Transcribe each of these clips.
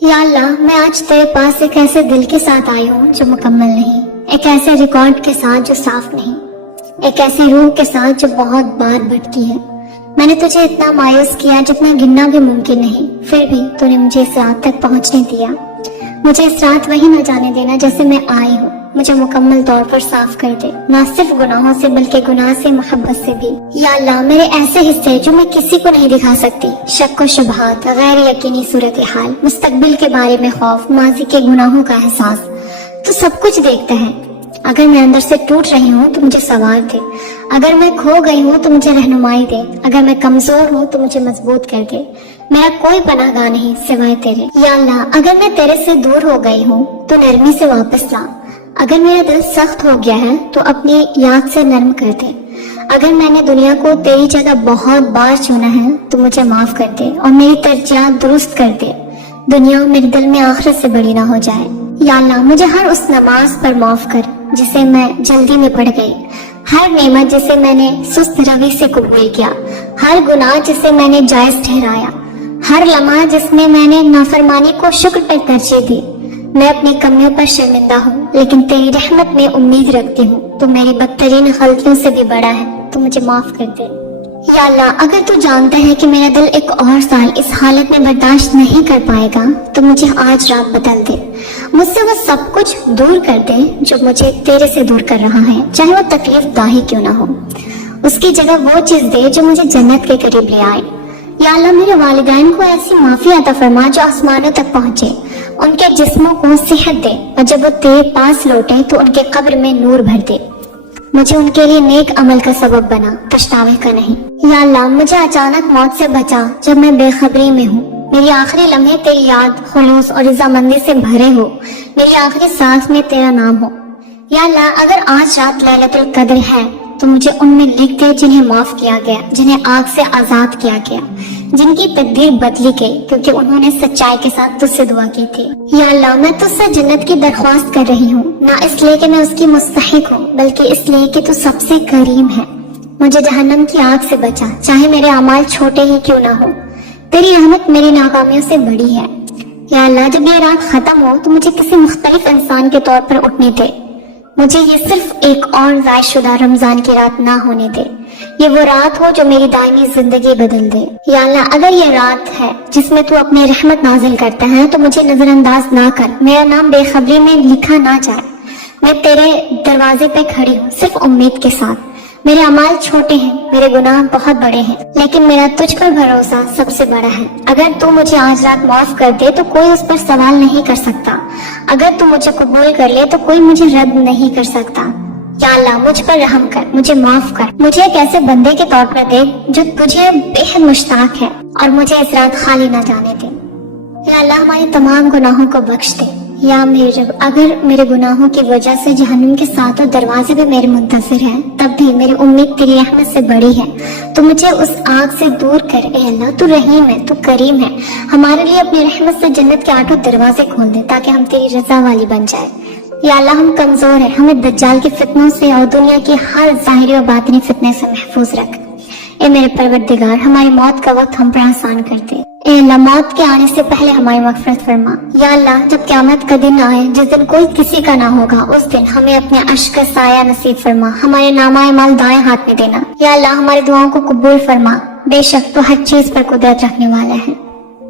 یا اللہ، میں آج تیرے پاس ایک ایسے دل کے ساتھ آئی ہوں جو مکمل نہیں، ایک ایسے ریکارڈ کے ساتھ جو صاف نہیں، ایک ایسی روح کے ساتھ جو بہت بار بھٹکی ہے۔ میں نے تجھے اتنا مایوس کیا جتنا گننا بھی ممکن نہیں، پھر بھی تو نے مجھے اس رات تک پہنچنے دیا۔ مجھے اس رات وہی نہ جانے دینا جیسے میں آئی ہوں، مجھے مکمل طور پر صاف کر دے، نہ صرف گناہوں سے بلکہ گناہ سے، محبت سے بھی۔ یا اللہ، میرے ایسے حصے جو میں کسی کو نہیں دکھا سکتی، شک و شبہات، غیر یقینی صورتحال، مستقبل کے بارے میں خوف، ماضی کے گناہوں کا احساس، تو سب کچھ دیکھتا ہے۔ اگر میں اندر سے ٹوٹ رہی ہوں تو مجھے سنوار دے، اگر میں کھو گئی ہوں تو مجھے رہنمائی دے، اگر میں کمزور ہوں تو مجھے مضبوط کر دے۔ میرا کوئی پناہ گاہ نہیں سوائے تیرے۔ یا اللہ، اگر میں تیرے سے دور ہو گئی ہوں تو نرمی سے واپس لا، اگر میرا دل سخت ہو گیا ہے تو اپنی یاد سے نرم کر دے، اگر میں نے دنیا کو تیری جگہ بہت بار چنا ہے تو مجھے معاف کر دے اور میری ترجیحات درست کر دے، دنیا میرے دل میں آخرت سے بڑی نہ ہو جائے۔ یا اللہ، مجھے ہر اس نماز پر معاف کر جسے میں جلدی میں پڑھ گئی، ہر نعمت جسے میں نے سست روی سے قبول کیا، ہر گناہ جسے میں نے جائز ٹھہرایا، ہر لمحہ جس میں میں نے نافرمانی کو شکر پر ترجیح دی۔ میں اپنی کمیوں پر شرمندہ ہوں، لیکن تیری رحمت میں امید رکھتی ہوں، تو میری بدترین غلطیوں سے بھی بڑا ہے، تو مجھے معاف کر دے۔ یا اللہ، اگر تو جانتا ہے کہ میرا دل ایک اور سال اس حالت میں برداشت نہیں کر پائے گا تو مجھے آج رات بدل دے، مجھ سے وہ سب کچھ دور کر دے جو مجھے تیرے سے دور کر رہا ہے، چاہے وہ تکلیف دہ ہی کیوں نہ ہو۔ اس کی جگہ وہ چیز دے جو مجھے جنت کے قریب لے آئے۔ یا اللہ، میرے والدین کو ایسی معافی عطا فرما جو آسمانوں تک پہنچے، ان کے جسموں کو صحت دے، اور جب وہ تیرے پاس لوٹے تو ان کے قبر میں نور بھر دے۔ مجھے ان کے لیے نیک عمل کا سبب بنا، پچھتاوے کا نہیں۔ یا اللہ، مجھے اچانک موت سے بچا جب میں بے خبری میں ہوں، میری آخری لمحے تیری یاد، خلوص اور رضامندی سے بھرے ہو، میری آخری سانس میں تیرا نام ہو۔ یا اللہ، اگر آج رات لیلۃ القدر ہے تو مجھے ان میں لکھ دے جنہیں معاف کیا گیا، جنہیں آگ سے آزاد کیا گیا، جن کی تقدیر بدلی گئی کیونکہ انہوں نے سچائی کے ساتھ تجھ سے دعا کی تھی۔ یا اللہ، میں تجھ سے جنت کی درخواست کر رہی ہوں، نہ اس لیے کہ میں اس کی مستحق ہوں بلکہ اس لیے کہ تو سب سے کریم ہے۔ مجھے جہنم کی آگ سے بچا، چاہے میرے اعمال چھوٹے ہی کیوں نہ ہو، تیری رحمت میری ناکامیوں سے بڑی ہے۔ یا اللہ، جب یہ رات ختم ہو تو مجھے کسی مختلف انسان کے طور پر اٹھنے دے، مجھے یہ صرف ایک اور ضائع شدہ رمضان کی رات نہ ہونے دے، یہ وہ رات ہو جو میری دائمی زندگی بدل دے۔ یا اللہ، اگر یہ رات ہے جس میں تو اپنی رحمت نازل کرتا ہے تو مجھے نظر انداز نہ کر، میرا نام بے خبری میں لکھا نہ جائے۔ میں تیرے دروازے پہ کھڑی ہوں صرف امید کے ساتھ، میرے اعمال چھوٹے ہیں، میرے گناہ بہت بڑے ہیں، لیکن میرا تجھ پر بھروسہ سب سے بڑا ہے۔ اگر تو مجھے آج رات معاف کر دے تو کوئی اس پر سوال نہیں کر سکتا، اگر تو مجھے قبول کر لے تو کوئی مجھے رد نہیں کر سکتا۔ یا اللہ، مجھ پر رحم کر، مجھے معاف کر، مجھے ایک ایسے بندے کے طور پر دیکھ جو تجھے بے حد مشتاق ہے، اور مجھے اس رات خالی نہ جانے دے۔ یا اللہ، ہمارے تمام گناہوں کو بخش دے۔ یا میرے رب، اگر میرے گناہوں کی وجہ سے جہنم کے ساتوں دروازے بھی میرے منتظر ہیں، تب بھی میری امید تیری رحمت سے بڑی ہے، تو مجھے اس آگ سے دور کر۔ اے اللہ، تو رحیم ہے، تو کریم ہے، ہمارے لیے اپنی رحمت سے جنت کے 8 دروازے کھول دے تاکہ ہم تیری رضا والی بن جائے۔ یا اللہ، ہم کمزور ہیں، ہمیں دجال کے فتنوں سے اور دنیا کی ہر ظاہری و باطنی فتنے سے محفوظ رکھ۔ اے میرے پروردگار، ہماری موت کا وقت ہم پر آسان کر دے۔ اے اللہ، موت کے آنے سے پہلے ہماری مغفرت فرما۔ یا اللہ، جب قیامت کا دن آئے جس دن کوئی کسی کا نہ ہوگا، اس دن ہمیں اپنے عرش کا سایہ نصیب فرما، ہمارے نامہ اعمال دائیں ہاتھ میں دینا۔ یا اللہ، ہماری دعاؤں کو قبول فرما، بے شک تو ہر چیز پر قدرت رکھنے والا ہے۔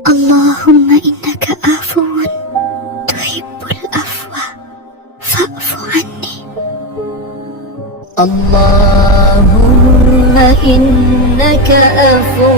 اللہم انک عفو تحب العفو فاعف عنی۔ اللہم انک عفو